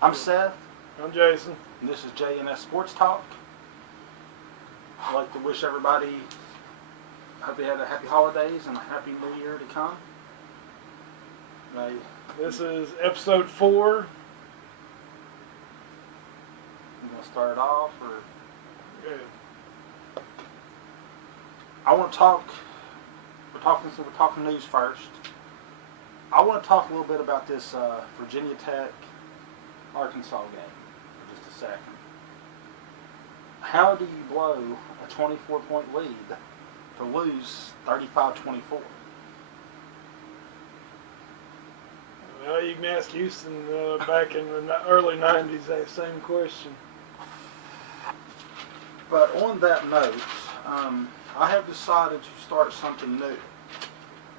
I'm Seth. I'm Jason. And this is JNS Sports Talk. I'd like to wish everybody, hope you had a happy holidays and a happy new year to come. This is episode 4. You want to start it off, or? Good. I want to talk, we're talking news first. I want to talk a little bit about this Virginia Tech Arkansas game for just a second. How do you blow a 24-point lead to lose 35-24? Well, you can ask Houston back in the early 90s that same question. But on that note, I have decided to start something new.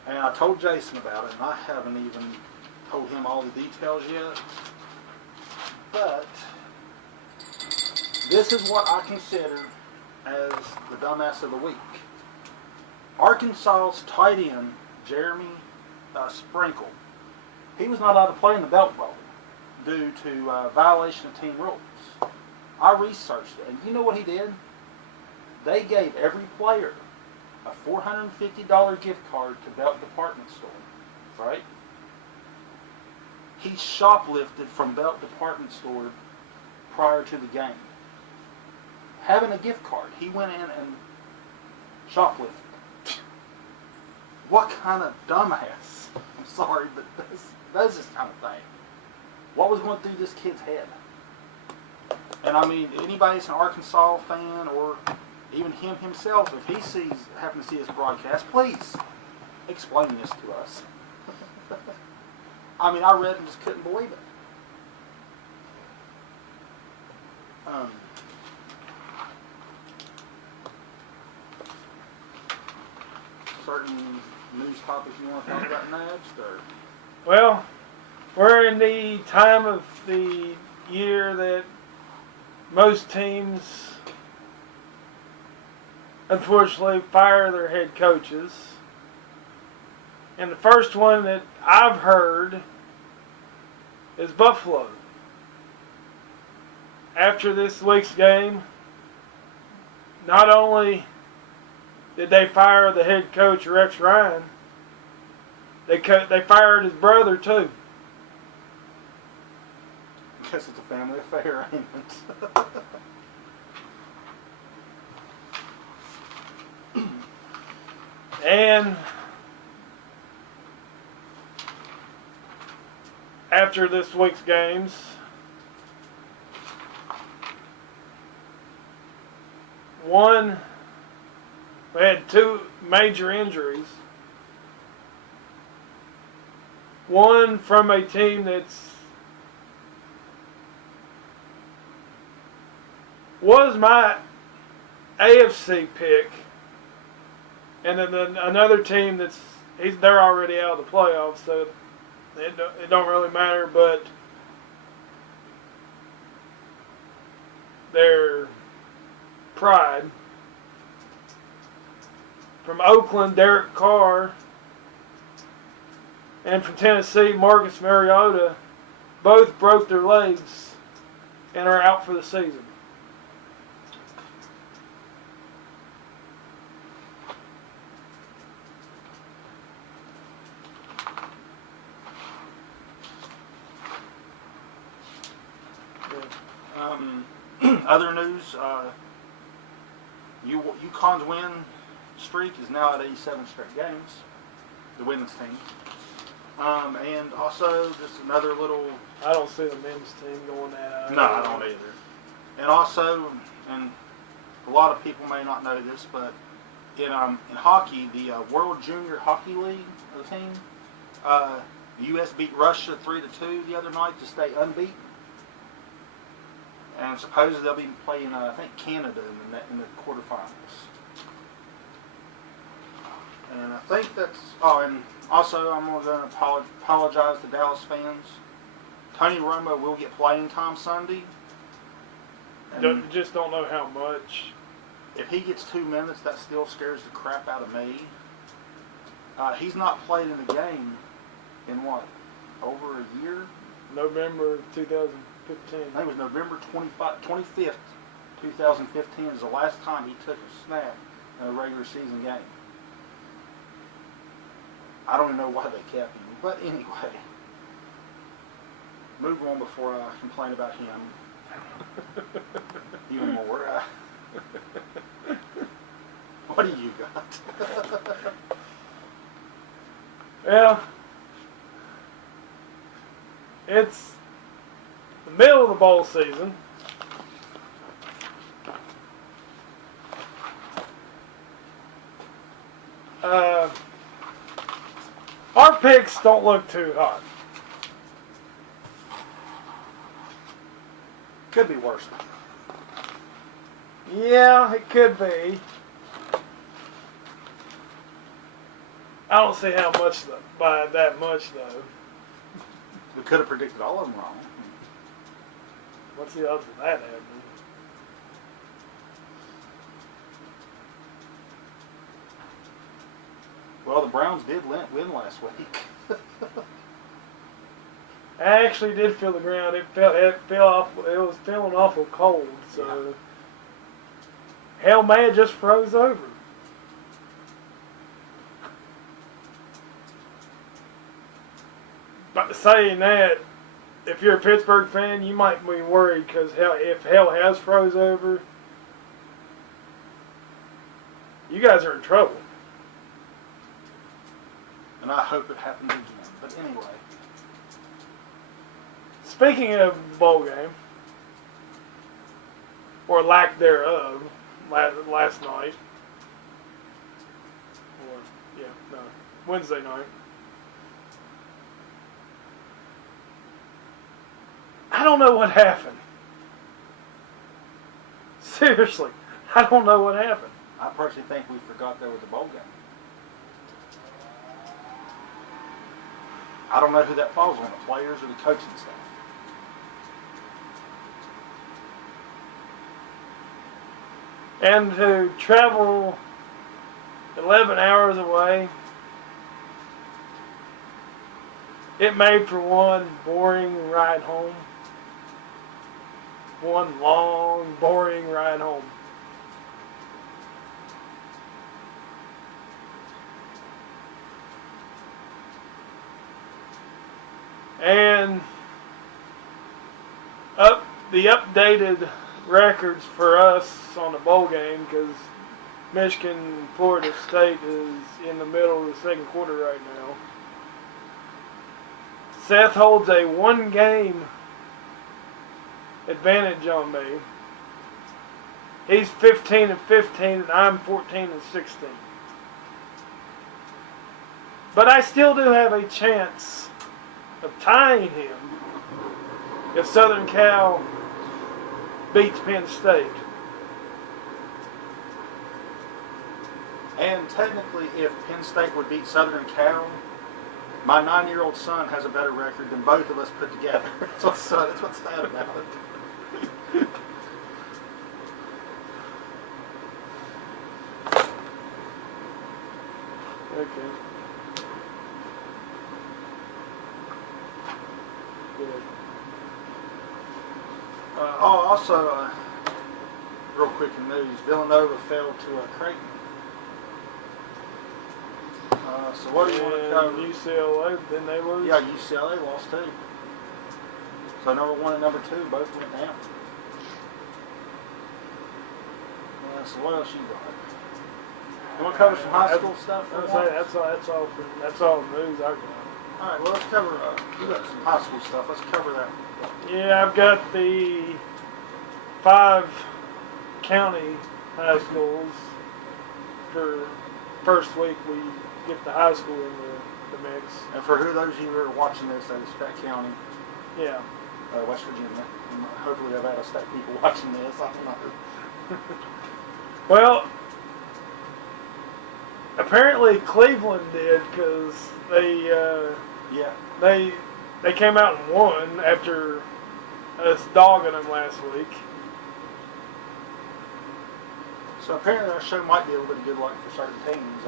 And I told Jason about it, and I haven't even told him all the details yet. But this is what I consider as the dumbass of the week. Arkansas's tight end, Jeremy Sprinkle, he was not allowed to play in the Belk Bowl due to violation of team rules. I researched it, and you know what he did? They gave every player a $450 gift card to Belk Department Store, right? He shoplifted from Belk Department Store prior to the game. Having a gift card, he went in and shoplifted. What kind of dumbass? I'm sorry, but does this kind of thing? What was going through this kid's head? And I mean, anybody that's an Arkansas fan or even him himself, if he happens to see this broadcast, please explain this to us. I mean, I read it and just couldn't believe it. Certain news topics you want to talk about next, or? Well, we're in the time of the year that most teams unfortunately fire their head coaches. And the first one that I've heard is Buffalo. After this week's game, not only did they fire the head coach, Rex Ryan, they fired his brother too. I guess it's a family affair, ain't it? And after this week's games, we had 2 major injuries. One from a team was my AFC pick, and then another team they're already out of the playoffs, so it don't really matter. But their pride. From Oakland, Derek Carr, and from Tennessee, Marcus Mariota, both broke their legs and are out for the season. Other news, UConn's win streak is now at 87 straight games, the women's team. And also, just another little... I don't see the men's team going that high. No, I don't either. And also, and a lot of people may not know this, but in hockey, the World Junior Hockey League, the team, the U.S. beat Russia 3-2 the other night to stay unbeaten. And supposedly they'll be playing, I think, Canada in the quarterfinals. And I think that's... Oh, and also I'm going to apologize to Dallas fans. Tony Romo will get playing time Sunday. Just don't know how much. If he gets 2 minutes, that still scares the crap out of me. He's not played in the game in what? Over a year? November 2015. 15. I think it was November 25th, 2015 is the last time he took a snap in a regular season game. I don't even know why they kept him, but anyway. Move on before I complain about him even more. What do you got? Well, it's the middle of the bowl season. Our picks don't look too hot. Could be worse. Yeah, it could be. I don't see how much by that much though. We could have predicted all of them wrong. What's the odds of that happening? Well, the Browns did win last week. I actually did feel the ground. It was feeling awful cold. So, hell, man, just froze over. But saying that, if you're a Pittsburgh fan, you might be worried because if hell has froze over, you guys are in trouble. And I hope it happens again. But anyway. Speaking of bowl game, or lack thereof, last night, Wednesday night. I don't know what happened. Seriously, I don't know what happened. I personally think we forgot there was a bowl game. I don't know who that falls on, the players or the coaching staff. And to travel 11 hours away, it made for one boring ride home. One long, boring ride home. And the updated records for us on the bowl game, because Michigan Florida State is in the middle of the second quarter right now. Seth holds a 1-game advantage on me. He's 15-15 and I'm 14-16. But I still do have a chance of tying him if Southern Cal beats Penn State. And technically, if Penn State would beat Southern Cal, my 9-year-old son has a better record than both of us put together. That's what's sad about it. Okay. Good. Also, real quick in news, Villanova fell to Creighton. So what do you want to cover? UCLA, then they lose? Yeah, UCLA lost too. So number 1 and number 2 both went down. So what else you got? You want to cover some high school stuff? That's all the news I got. All right, well, let's cover, we got some high school stuff. Let's cover that. Yeah, I've got the 5 county high schools. For first week, we get the high school in the mix. And for those of you who are watching this, that is Peck County, Yeah. West Virginia. And hopefully I've had state people watching this. I don't know. Well, apparently Cleveland did, because they came out and won after us dogging them last week. So apparently our show might be a little bit of good luck for certain teams.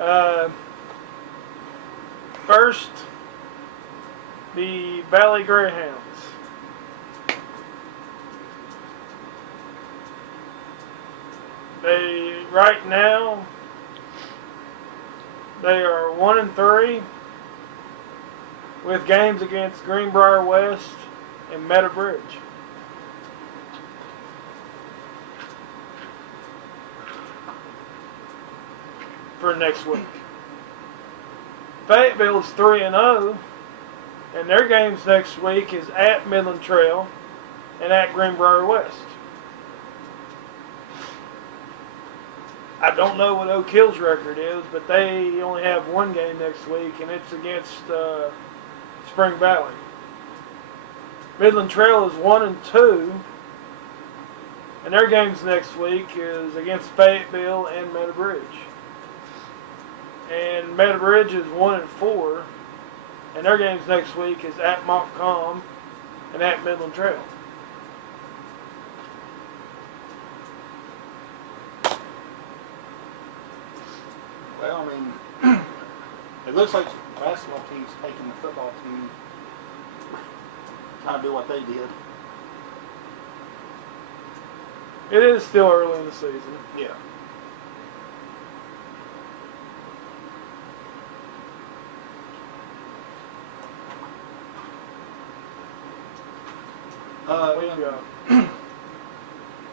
I mean. First, the Valley Greyhounds. Right now, they are 1-3 with games against Greenbrier West and Meadow Bridge. For next week. Fayetteville is 3-0, and their games next week is at Midland Trail and at Greenbrier West. I don't know what Oak Hill's record is, but they only have one game next week, and it's against Spring Valley. Midland Trail is 1-2, and their games next week is against Fayetteville and Meadow Bridge. And Meadow Bridge is 1-4, and their games next week is at Montcalm and at Midland Trail. Well, I mean, it looks like the basketball team's taking the football team kind of do what they did. It is still early in the season. Yeah.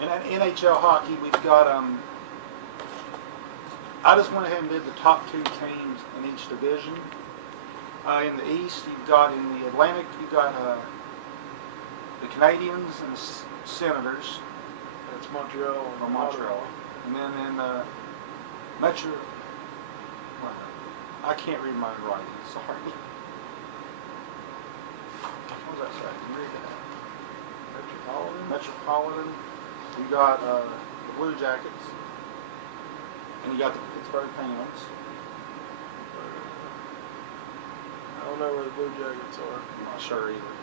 In NHL hockey, we've got I just went ahead and did the top 2 teams in each division. In the East, you've got in the Atlantic, you've got the Canadians and the Senators. That's Montreal. From Montreal. And then in Metro, I can't read my writing, sorry. What was that say? Can you read that? Metropolitan. You got the Blue Jackets. And you got the Pittsburgh Penguins. I don't know where the Blue Jackets are. I'm not sure either.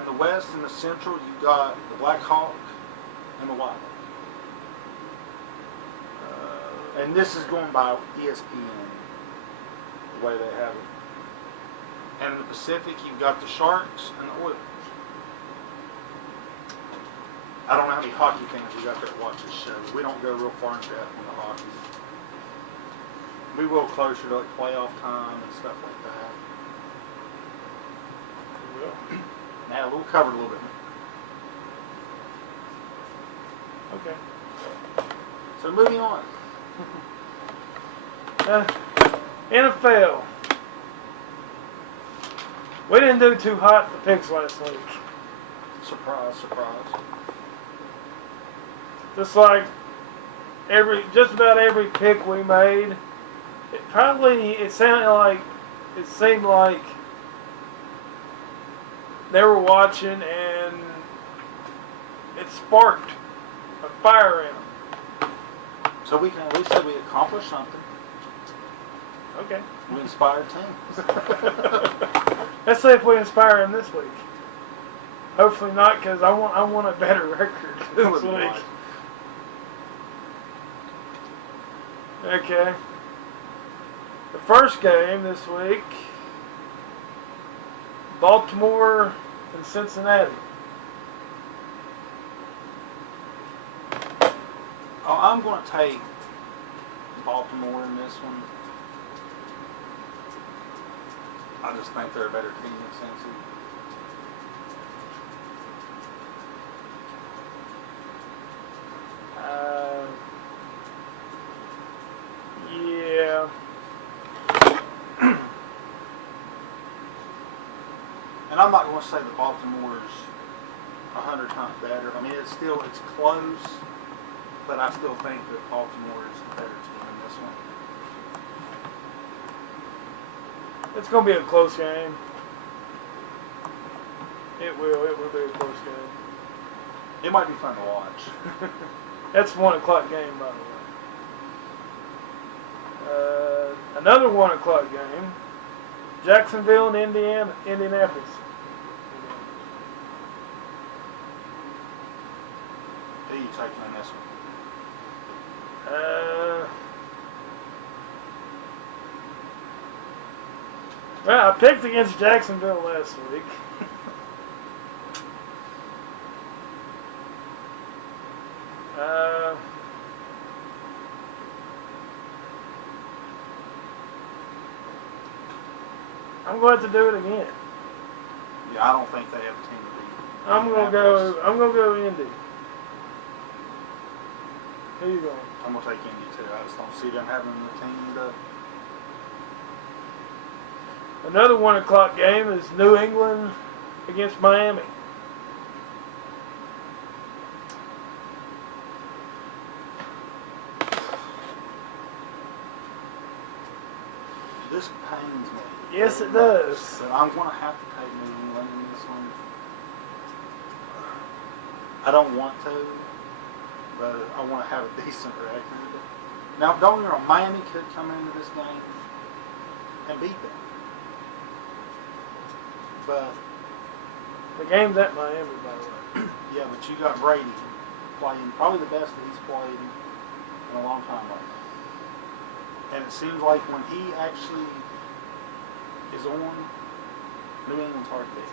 In the West and the Central, you got the Black Hawk and the Wild. And this is going by ESPN, the way they have it. And in the Pacific, you've got the Sharks and the Oilers. I don't know how many hockey fans you got there to watch this show. We don't go real far in depth on the hockey. We will closer to like playoff time and stuff like that. We will. Now we'll cover it a little bit. Okay. So moving on. NFL. We didn't do too hot the picks last week. Surprise, surprise. Just like just about every pick we made, it seemed like they were watching and it sparked a fire in them. So we can at least say we accomplished something. Okay. We inspired teams. Let's see if we inspire them this week. Hopefully not, because I want a better record this week. Okay. The first game this week, Baltimore and Cincinnati. Oh, I'm going to take Baltimore in this one. I just think they're a better team than Cincy. Yeah. And I'm not going to say that Baltimore's 100 times better. I mean, it's close, but I still think that Baltimore is the better team in this one. It's going to be a close game. It will be a close game. It might be fun to watch. That's a 1 o'clock game, by the way. Another 1 o'clock game, Jacksonville and Indianapolis. Who are you taking on this one? Well, I picked against Jacksonville last week. Uh, I'm going to do it again. Yeah, I don't think they have a team to beat. I'm gonna go Indy. Who you going? I'm gonna take Indy too. I just don't see them having the team to. Another 1 o'clock game is New England against Miami. This pains me. Yes, it does. But I'm gonna have to take New England in this one. I don't want to, but I want to have a decent record. Now, don't get me wrong, Miami could come into this game and beat them. But, The game's at Miami, by the way. yeah, but you got Brady playing probably the best that he's played in a long time right now. And it seems like when he actually is on, New England's hard to beat.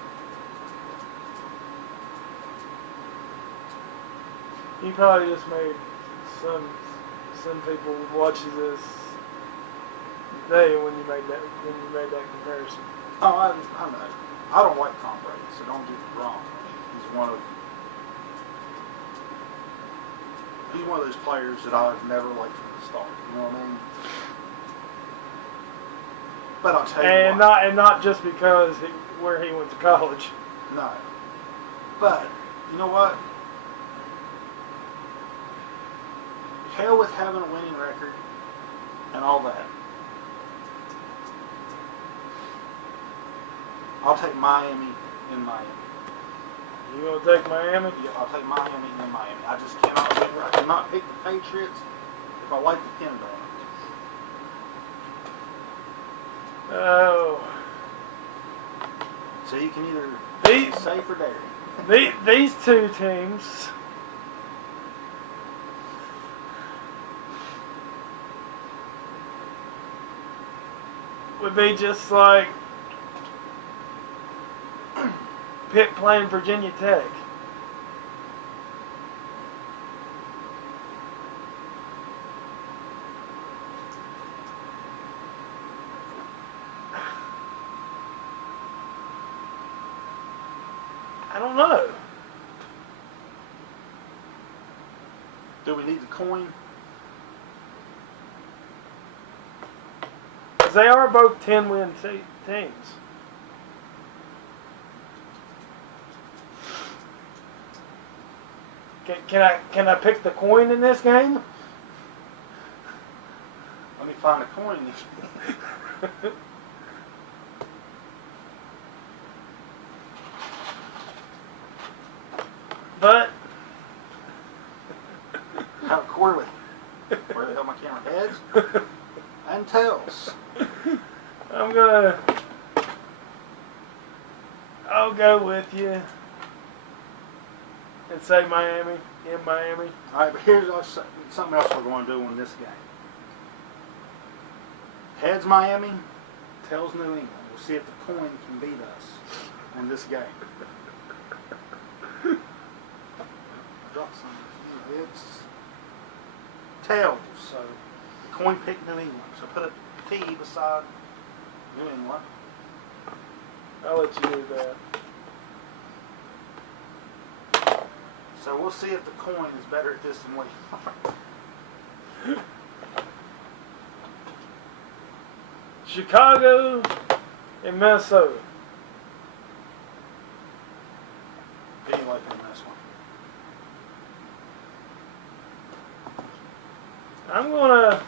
You probably just made some people watching this day when you made that comparison. Oh, I know. I don't like Tom Brady, so don't get me wrong. He's one of those players that I've never liked from the start. You know what I mean? But I'll tell you what. And not just because where he went to college. No. But you know what? Hell with having a winning record and all that. I'll take Miami in Miami. You gonna take Miami? Yeah, I'll take Miami in Miami. I just cannot pick the Patriots if I like the Pin brand. Oh. So you can either These- be safe or dairy. These two teams would be just like Pitt playing Virginia Tech. I don't know. Do we need the coin? Because they are both 10-win teams. Can I pick the coin in this game? Let me find a coin. But Have a quarterly. Where the hell my camera? Heads and tails. I'll go with you and say Miami, in Miami. All right, but here's something else we're going to do in this game. Heads Miami, tails New England. We'll see if the coin can beat us in this game. Drop some heads. Tails. So the coin picked New England. So put a T beside New England. I'll let you do that. So we'll see if the coin is better at this than we. Chicago and Minnesota. Who do you like in this one? I'm gonna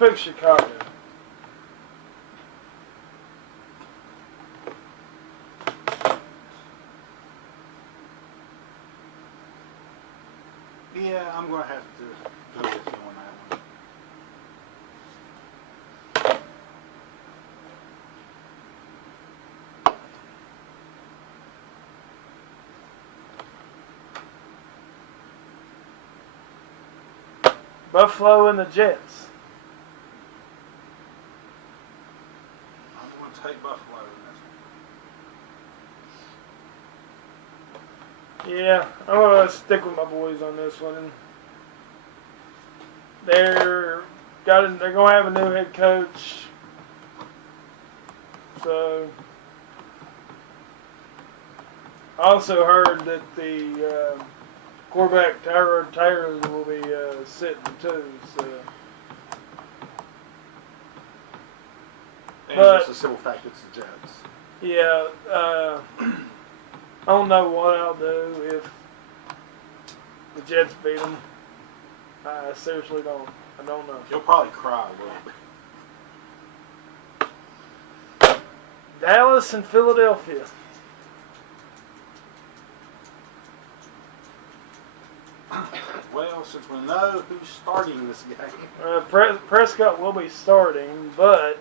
pick Chicago. Yeah, I'm going to have to go with you on that one. Buffalo and the Jets. I'm going to take Buffalo in this one. Yeah, I'm going to stick with my boys on this one. They're going to have a new head coach. So, I also heard that the quarterback Tyrod Taylor will be sitting too. So, And but just a simple fact, it's the Jets. yeah, I don't know what I'll do if the Jets beat them. I seriously don't. I don't know. You'll probably cry a little bit. Dallas and Philadelphia. Well, since we know who's starting this game, Prescott will be starting, but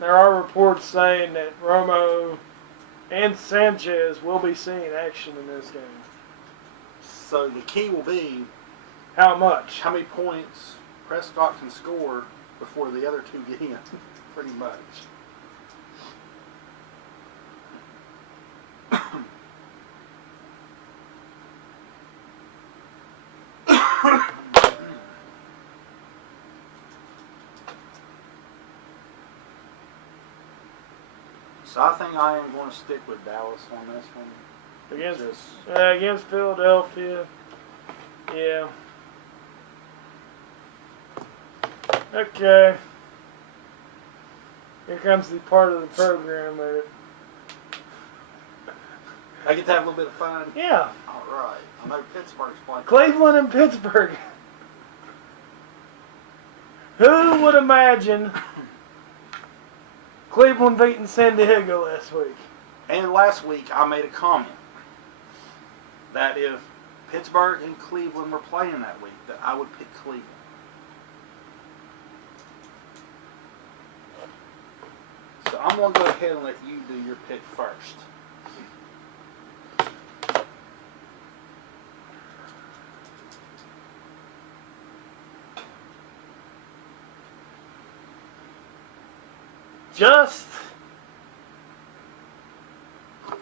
there are reports saying that Romo and Sanchez will be seeing action in this game. so the key will be How much? how many points Prescott can score before the other two get in, pretty much. So I think I am going to stick with Dallas on this one. Against Philadelphia. Yeah. Okay. Here comes the part of the program where, I get to have a little bit of fun. yeah, All right. I know Pittsburgh's playing. Cleveland and Pittsburgh. Who would imagine Cleveland beating San Diego last week? And last week I made a comment that if Pittsburgh and Cleveland were playing that week, that I would pick Cleveland. So I'm going to go ahead and let you do your pick first. Just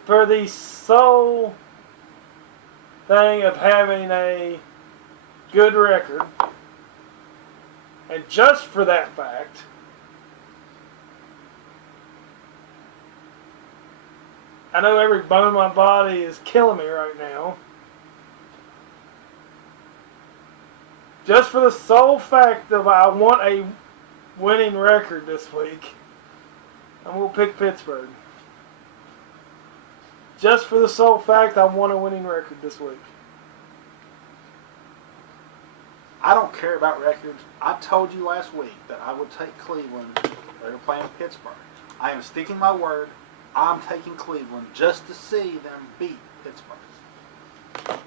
for the sole thing of having a good record, and just for that fact, I know every bone in my body is killing me right now. Just for the sole fact of I want a winning record this week, I'm going to pick Pittsburgh. Just for the sole fact I want a winning record this week. I don't care about records. I told you last week that I would take Cleveland. They were playing Pittsburgh. I am sticking my word. I'm taking Cleveland just to see them beat Pittsburgh.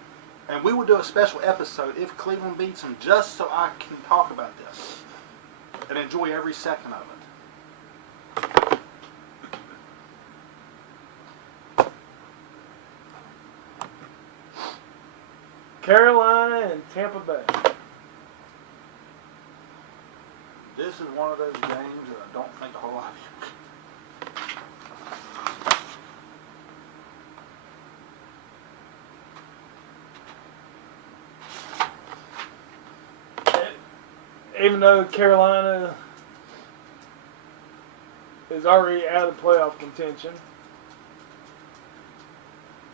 And we will do a special episode if Cleveland beats them, just so I can talk about this and enjoy every second of it. Carolina and Tampa Bay. This is one of those games that I don't think a whole lot of. Even though Carolina is already out of playoff contention.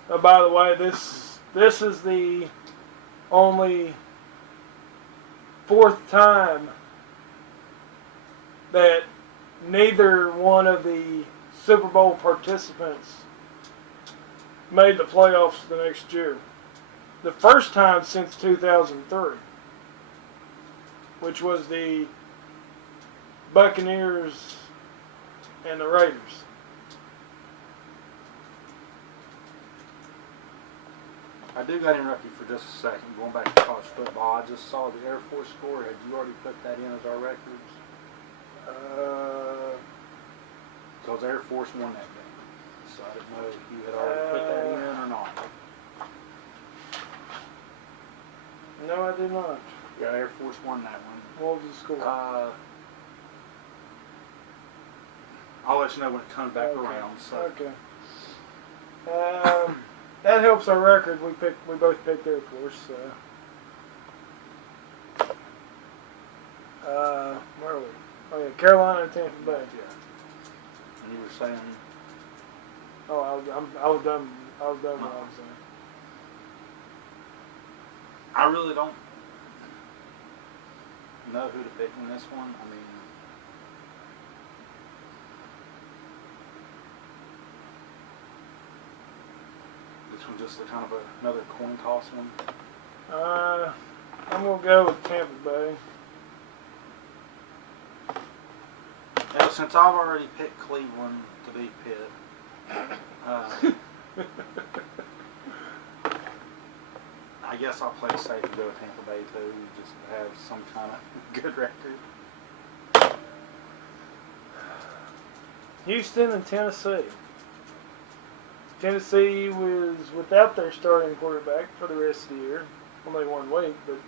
Oh, by the way, this is the only fourth time that neither one of the Super Bowl participants made the playoffs the next year. The first time since 2003, which was the Buccaneers and the Raiders. I do got to interrupt you for just a second. Going back to college football, I just saw the Air Force score. Had you already put that in as our records? Because Air Force won that game. So I didn't know if you had already put that in or not. No, I did not. Yeah, Air Force won that one. What was the score? I'll let you know when it comes back Okay. around. So. Okay. That helps our record. We both picked Air Force. So. Where are we? Oh yeah, Carolina and Tampa Bay. Yeah. And you were saying. Oh, I was done. I was done with what I was saying. I really don't know who to pick in this one. I mean, this one just kind of another coin toss one. I'm gonna go with Tampa Bay. Now, since I've already picked Cleveland to beat Pitt, I guess I'll play safe and go with Tampa Bay too, just to have some kind of good record. Houston and Tennessee. Tennessee was without their starting quarterback for the rest of the year. Only 1 week, but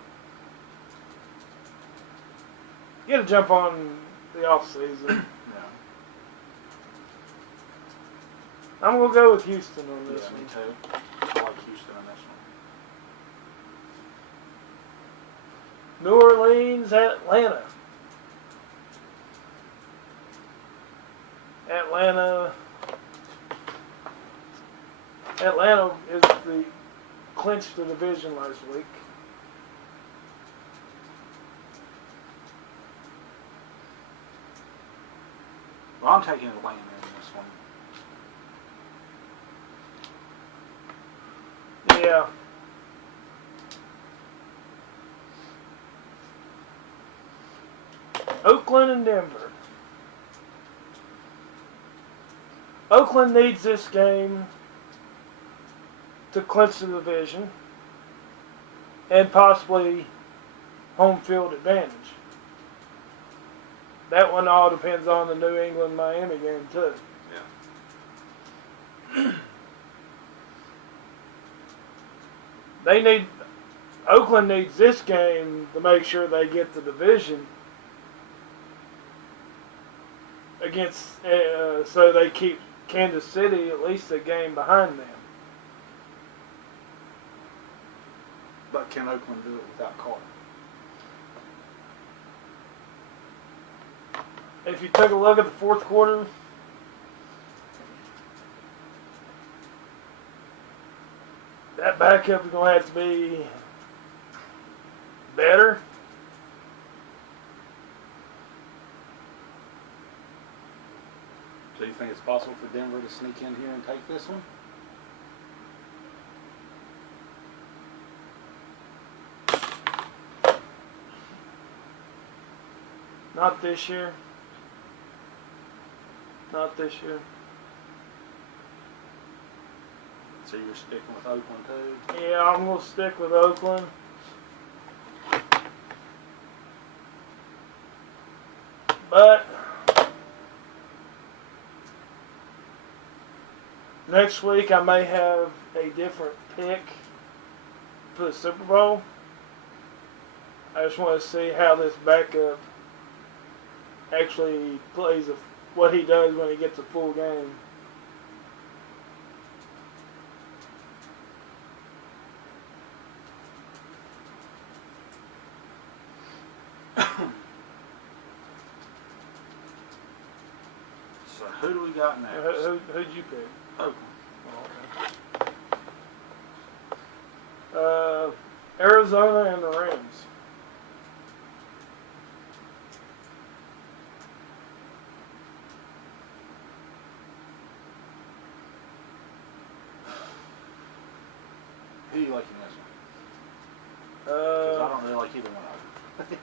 get a jump on the off season. Yeah. I'm gonna go with Houston on this Yeah, me one. too. I like Houston on this one. New Orleans, Atlanta. Atlanta clinched the division last week. Well, I'm taking Atlanta in this one. Yeah. Oakland and Denver. Oakland needs this game to clinch the division and possibly home field advantage. That one all depends on the New England-Miami game too. Yeah. Oakland needs this game to make sure they get the division against, so they keep Kansas City at least a game behind them. But can Oakland do it without Carter? If you took a look at the fourth quarter, that backup is going to have to be better. So you think it's possible for Denver to sneak in here and take this one? Not this year. Not this year. So you're sticking with Oakland too? Yeah, I'm going to stick with Oakland. But next week I may have a different pick for the Super Bowl. I just want to see how this backup actually plays, what he does when he gets a full game. So who do we got next? Who'd you pick? Oakland. Arizona and the Rams. Who do you like in this one? Because I don't really like either one of them.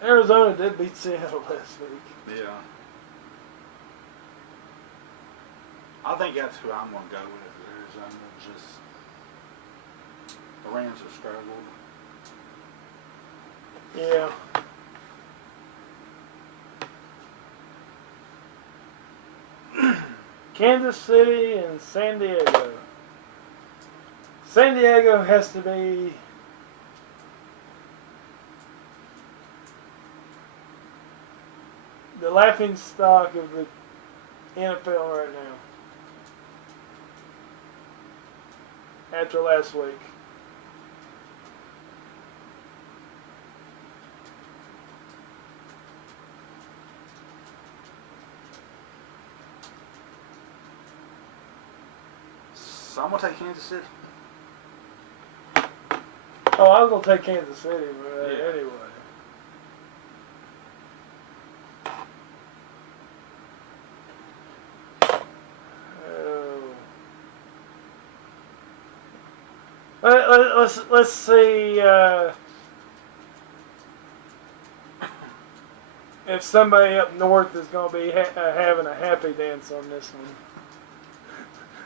Arizona did beat Seattle last week. Yeah. I think that's who I'm going to go with. Arizona. Just the Rams have struggled. Yeah. Kansas City and San Diego. San Diego has to be the laughing stock of the NFL right now. After last week. So I'm going to take Kansas City. Oh, I was going to take Kansas City, but Yeah. anyway. Let's see if somebody up north is going to be having a happy dance on this one.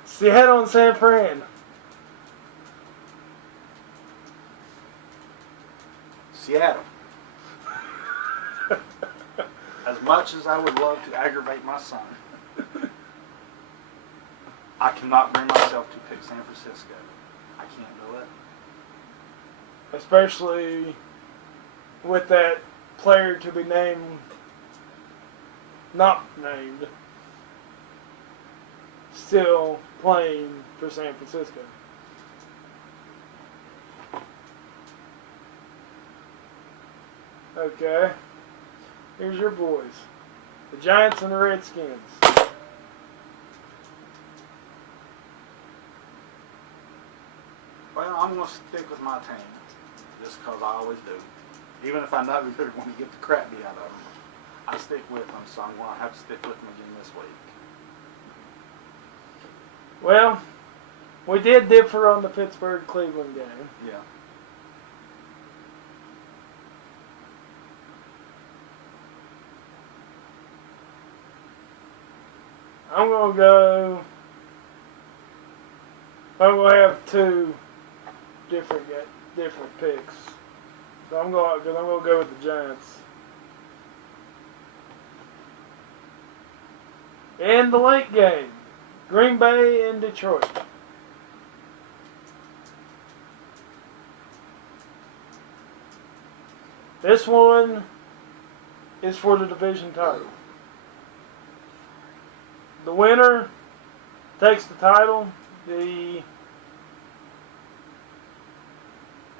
Seattle and San Fran. Seattle. As much as I would love to aggravate my son, I cannot bring myself to pick San Francisco. I can't do it. Especially with that player to be named, not named, still playing for San Francisco. Okay. Here's your boys. The Giants and the Redskins. Well, I'm going to stick with my team, just because I always do. Even if I know they're going to get the crap beat out of them, I stick with them, so I'm going to have to stick with them again this week. Well, we did differ on the Pittsburgh-Cleveland game. Yeah. I'm going to have two different picks. So I'm going to go with the Giants. And the late game, Green Bay and Detroit. This one is for the division title. The winner takes the title.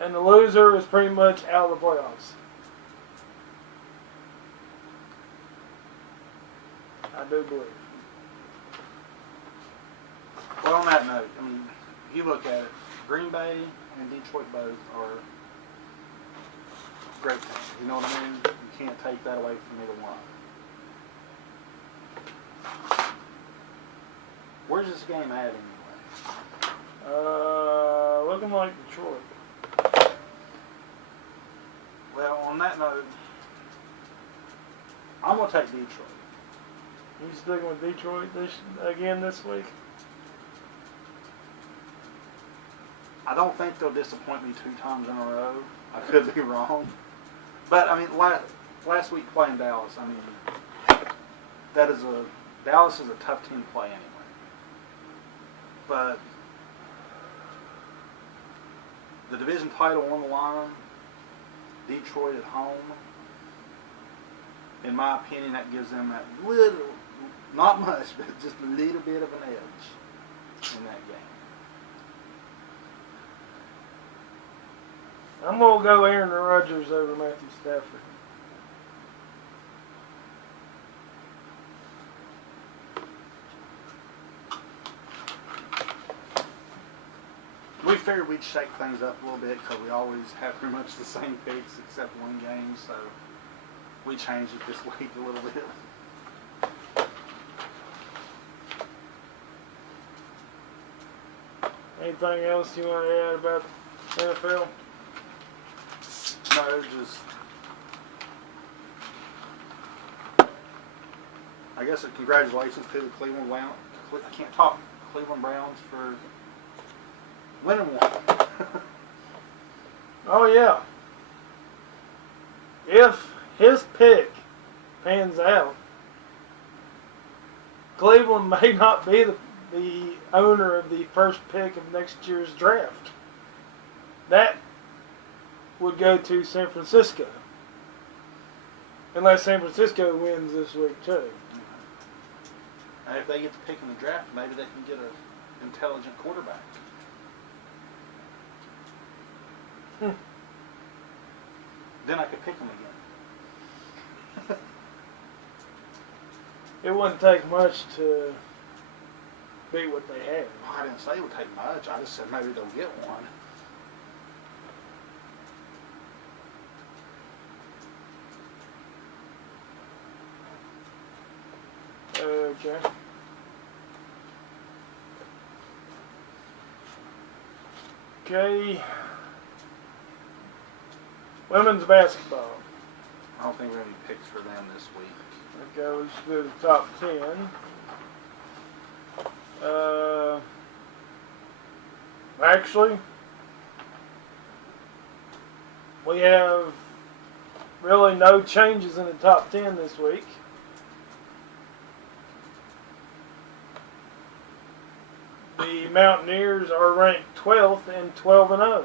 And the loser is pretty much out of the playoffs. I do believe. Well, on that note, I mean, you look at it, Green Bay and Detroit both are great teams. You know what I mean? You can't take that away from either one. Where's this game at anyway? Looking like Detroit. Well, on that note, I'm going to take Detroit. You sticking with Detroit this week? I don't think they'll disappoint me 2 times in a row. I could be wrong. But, I mean, last week playing Dallas, I mean, Dallas is a tough team to play anyway. But the division title on the line, Detroit at home, in my opinion, that gives them that little, not much, but just a little bit of an edge in that game. I'm going to go Aaron Rodgers over Matthew Stafford. We figured we'd shake things up a little bit because we always have pretty much the same picks except one game, so we changed it this week a little bit. Anything else you want to add about the NFL? No, just I guess a congratulations to the Cleveland Browns. I can't talk. Cleveland Browns for winning one. Oh, yeah. if his pick pans out, Cleveland may not be the owner of the first pick of next year's draft. That would go to San Francisco. Unless San Francisco wins this week too. And if they get to pick in the draft, maybe they can get an intelligent quarterback. Then I could pick them again. It wouldn't take much to beat what they have. I didn't say it would take much. I just said maybe they'll get one. Okay. Okay. Women's basketball. I don't think we have any picks for them this week. That goes to the top 10. Actually, we have really no changes in the top 10 this week. The Mountaineers are ranked 12th and 12-0.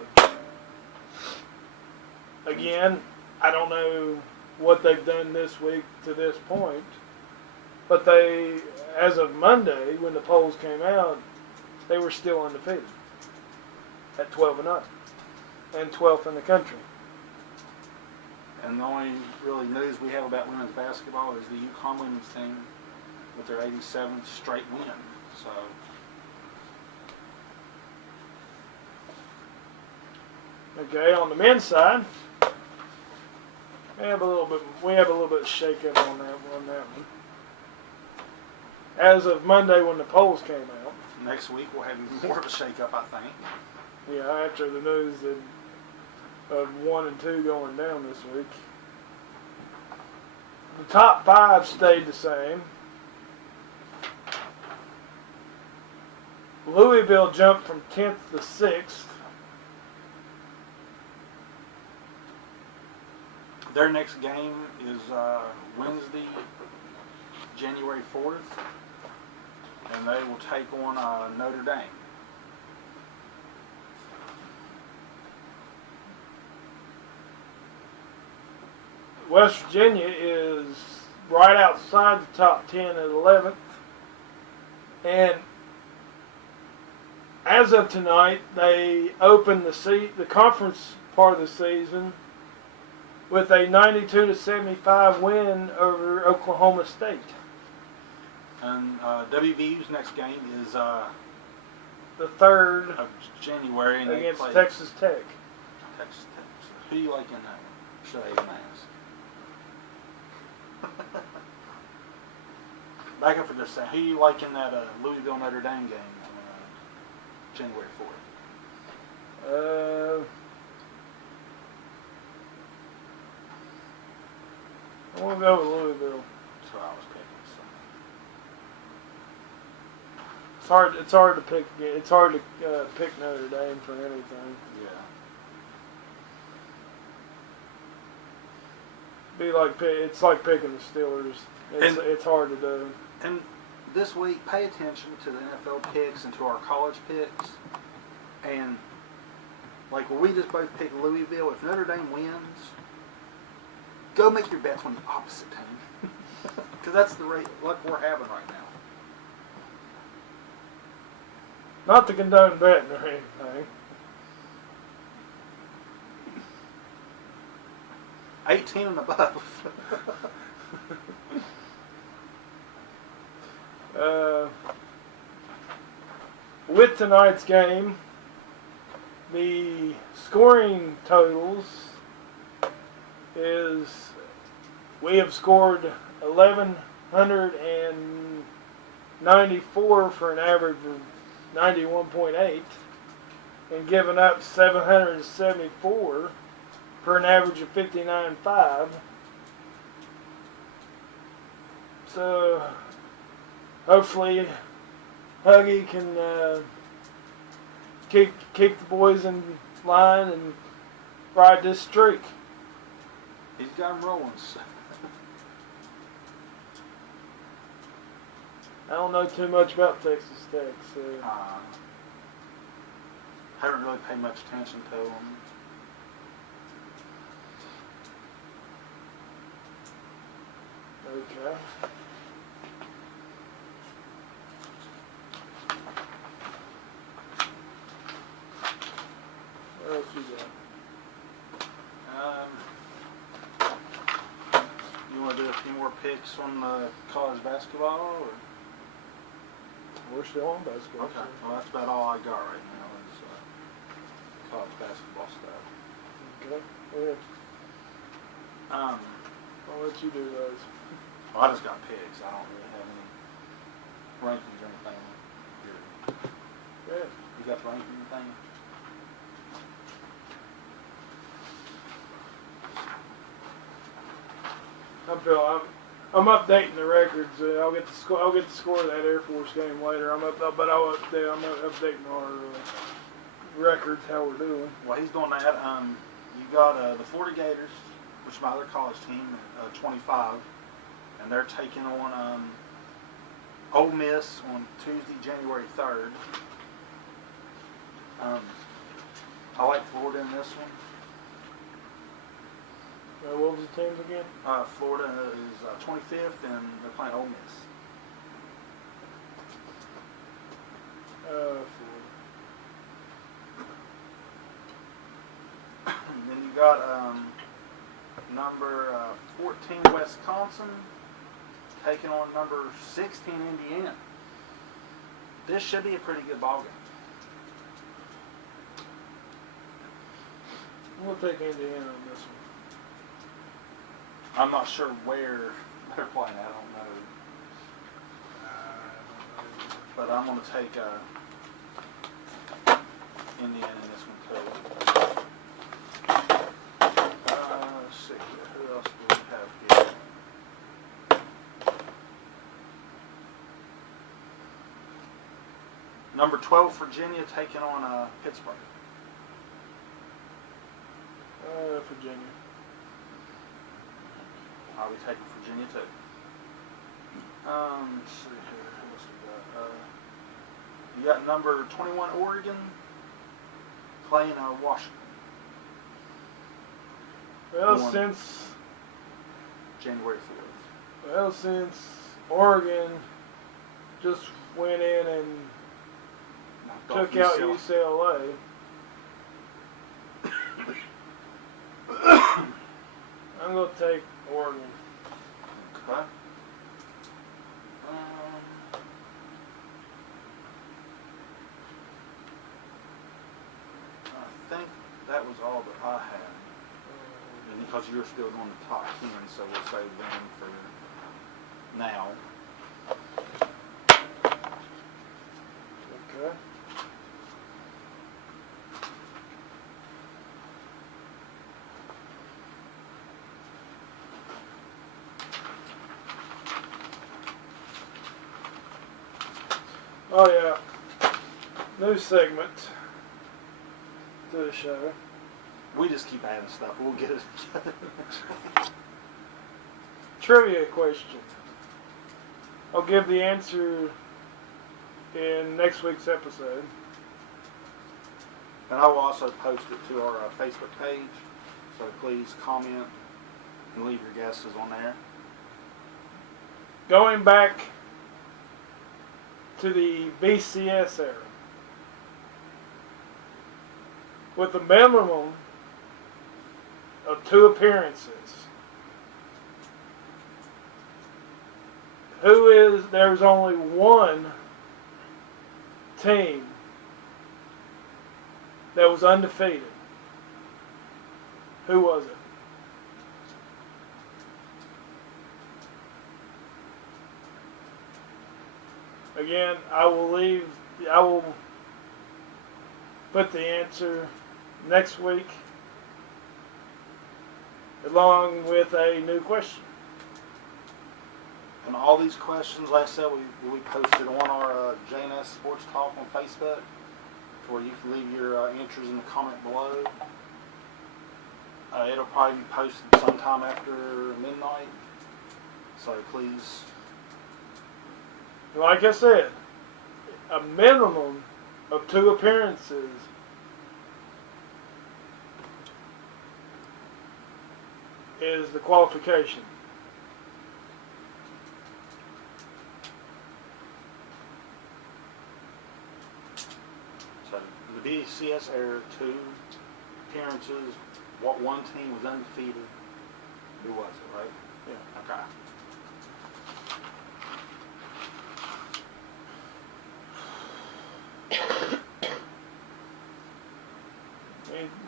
Again, I don't know what they've done this week to this point, but they, as of Monday, when the polls came out, they were still undefeated at 12-0 and 12th in the country. And the only really news we have about women's basketball is the UConn women's team with their 87th straight win. So. Okay, on the men's side, we have a little bit of shake-up on that one. As of Monday, when the polls came out. Next week we'll have more of a shake-up, I think. Yeah, after the news of 1 and 2 going down this week. The top 5 stayed the same. Louisville jumped from 10th to 6th. Their next game is Wednesday, January 4th, and they will take on Notre Dame. West Virginia is right outside the top 10 at 11th. And as of tonight, they opened the conference part of the season with a 92-75 win over Oklahoma State. And WVU's next game is The 3rd of January and against they play Texas Tech. Texas Tech. Who do you like in that one? Should I even ask? Back up for just a second. Who do you like in that Louisville Notre Dame game on January 4th? I want to go with Louisville. That's what I was picking. So. It's hard to pick. It's hard to pick Notre Dame for anything. Yeah. It's like picking the Steelers. It's hard to do. And this week, pay attention to the NFL picks and to our college picks. And like we just both picked Louisville. If Notre Dame wins, go make your bets on the opposite team. Because that's the rate what we're having right now. Not to condone betting or anything. 18 and above. With tonight's game, the scoring totals is we have scored 1,194 for an average of 91.8 and given up 774 for an average of 59.5. So hopefully Huggy can keep the boys in line and ride this streak. He's got them rolling. I don't know too much about Texas Tech, so Haven't really paid much attention to them. okay. What else you got? You want to do a few more picks on college basketball, or? We're still on basketball. Okay. Well, that's about all I got right now is college basketball stuff. Okay. Go ahead. I'll let you do those. Well, I just got picks. I don't really have any rankings or anything. Yeah. You got rankings or anything? I'm updating the records. I'll get the score. I'll get the score of that Air Force game later. I'm updating our records, how we're doing. While he's doing that, you got the Florida Gators, which is my other college team, 25, and they're taking on Ole Miss on Tuesday, January 3rd. I like Florida in this one. What was the teams again? Florida is 25th, and they're playing Ole Miss. Then you got number 14 Wisconsin taking on number 16 Indiana. This should be a pretty good ball game. We'll take Indiana on this one. I'm not sure where they're playing at. I don't know. But I'm going to take Indiana in this one too. Let's see here. Who else do we have here? Number 12 Virginia taking on Pittsburgh. Virginia. I'll be taking Virginia too. Let's see here. Who else we got? You got number 21 Oregon playing Washington. Well, On since January 4th. since Oregon just went in and took out UCLA. I'm going to take Oregon. Okay. I think that was all that I had. And because you're still doing the top 10, so we'll save them for now. Okay. Oh yeah, new segment to the show. We just keep adding stuff. We'll get it together. Trivia question. I'll give the answer in next week's episode. And I will also post it to our Facebook page. So please comment and leave your guesses on there. Going back to the BCS era, with a minimum of 2 appearances, there's only one team that was undefeated. Who was it? Again, I will put the answer next week along with a new question. And all these questions, like I said, we posted on our JNS Sports Talk on Facebook, where you can leave your answers in the comment below. It'll probably be posted sometime after midnight. So please. Like I said, a minimum of 2 appearances is the qualification. So the BCS era, 2 appearances. What one team was undefeated? Who was it? Right? Yeah. Okay.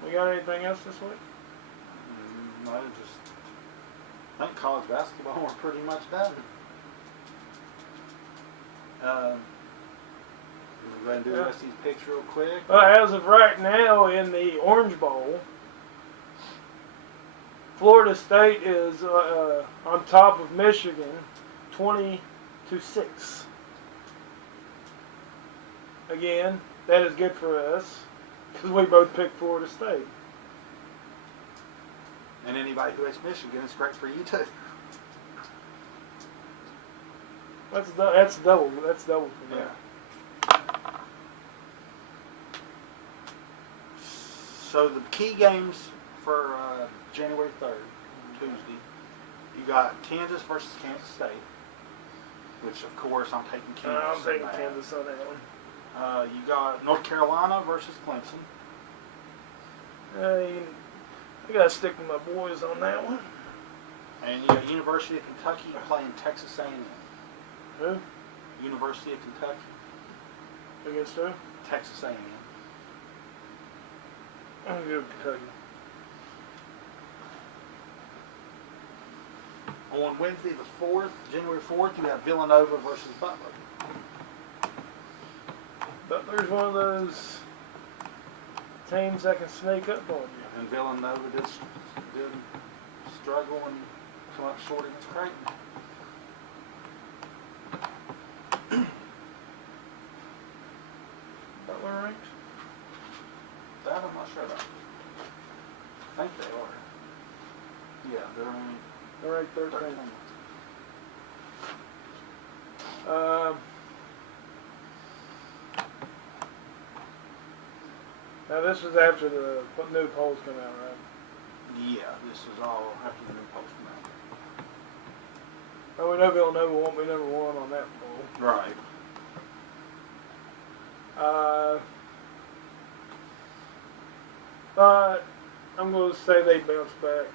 We got anything else this week? No, just I think college basketball we're pretty much done. We're going to do the rest of these picks real quick. As of right now, in the Orange Bowl, Florida State is on top of Michigan, 20-6. Again, that is good for us because we both picked Florida State. And anybody who hates Michigan, it's great for you too. That's double. That's double for me. So the key games for January 3rd, Tuesday, you got Kansas versus Kansas State, which of course I'm taking Kansas. I'm taking Kansas on that one. You got North Carolina versus Clemson. I gotta stick with my boys on that one. And you got University of Kentucky playing Texas A&M. Who? University of Kentucky, Against who? Texas A&M. I'm gonna go with Kentucky. On Wednesday the 4th, January 4th, you have Villanova versus Butler. Butler's one of those teams that can sneak up on you. And Villanova did struggle and come up short against Creighton. Butler ranked? That I'm not sure about. I think they are. Yeah, they're only They're ranked 13. 13. Now this is after the new polls come out, right? Yeah, this is all after the new post match. Oh, we know Villanova won't be number 1 on that poll. Right. But I'm going to say they bounce back.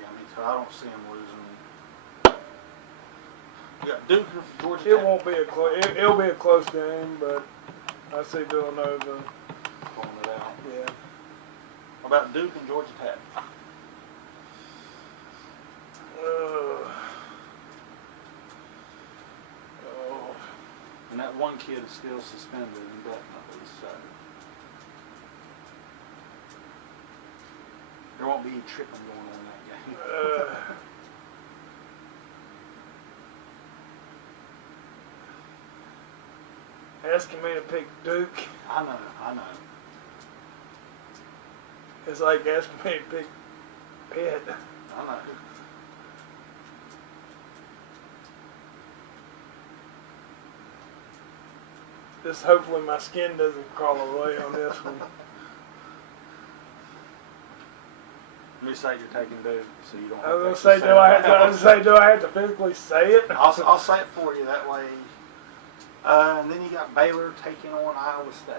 Yeah, me too. I don't see them losing. You got Duke versus Georgia It Tech. won't be a close. It'll be a close game, but I see Villanova. Pulling it out. Yeah. What about Duke and Georgia Tech? Oh. And that one kid is still suspended indefinitely, so there won't be any tripping going on in that game. Asking me to pick Duke I know. is like asking me to pick Pitt. I know. Just hopefully my skin doesn't crawl away on this one. Let me say you're taking Duke, so you don't. I was have gonna say, do I have to physically say it? I'll say it for you that way. And then you got Baylor taking on Iowa State,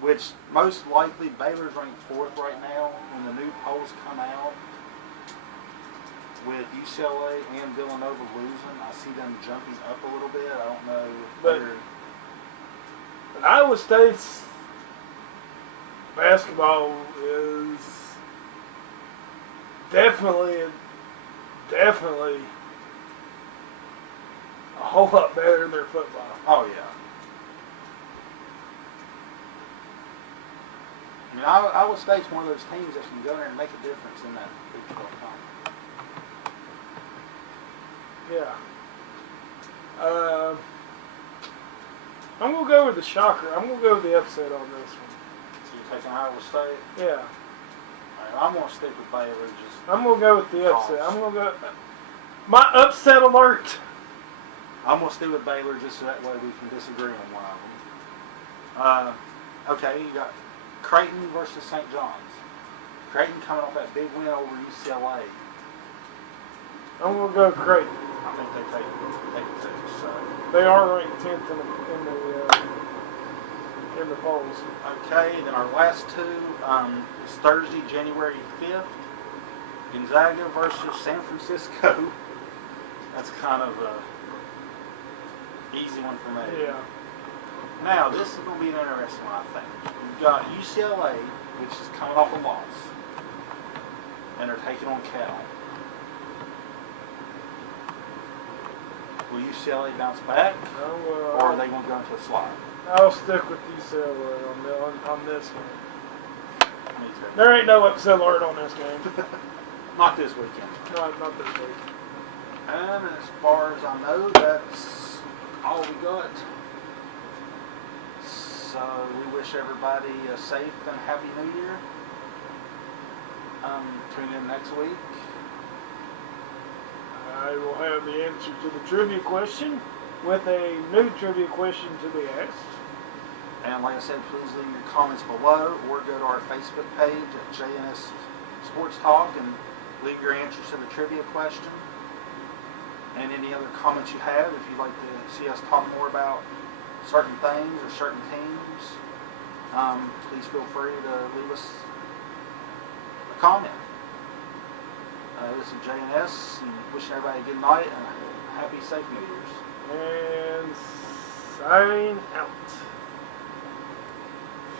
which most likely Baylor's ranked 4th right now. When the new polls come out, with UCLA and Villanova losing, I see them jumping up a little bit. I don't know if But Iowa State's basketball is definitely a whole lot better than their football. Oh yeah. I mean, Iowa State's one of those teams that can go there and make a difference in that Big 12 conference. Yeah. I'm going to go with the shocker. I'm going to go with the upset on this one. So you're taking Iowa State. Yeah. I'm going to stick with Baylor. Just I'm going to go with the upset. False. I'm going to go. My upset alert. I'm going to stick with Baylor just so that way we can disagree on one of them. Okay, you got Creighton versus St. John's. Creighton coming off that big win over UCLA. I'm going to go Creighton. I think they take it too. So. They are ranked 10th in the polls. Okay, then our last two is Thursday, January 5th. Gonzaga versus San Francisco. That's kind of a easy one for me. Yeah. Now, this is going to be an interesting one, I think. You've got UCLA, which is coming off a loss, and they're taking on Cal. Will UCLA bounce back, or are they going to go into a slide? I'll stick with UCLA on this one. Me too. There ain't no upset alert on this game. Not this weekend. Not this week. And as far as I know, that's all we got. So we wish everybody a safe and happy New Year. Tune in next week. I will have the answer to the trivia question with a new trivia question to be asked. And like I said, please leave your comments below or go to our Facebook page at JNS Sports Talk and leave your answers to the trivia question. And any other comments you have, if you'd like to see us talk more about certain things or certain teams, please feel free to leave us a comment. This is JNS, and wishing everybody a good night and a happy, safe New Year's. And sign out.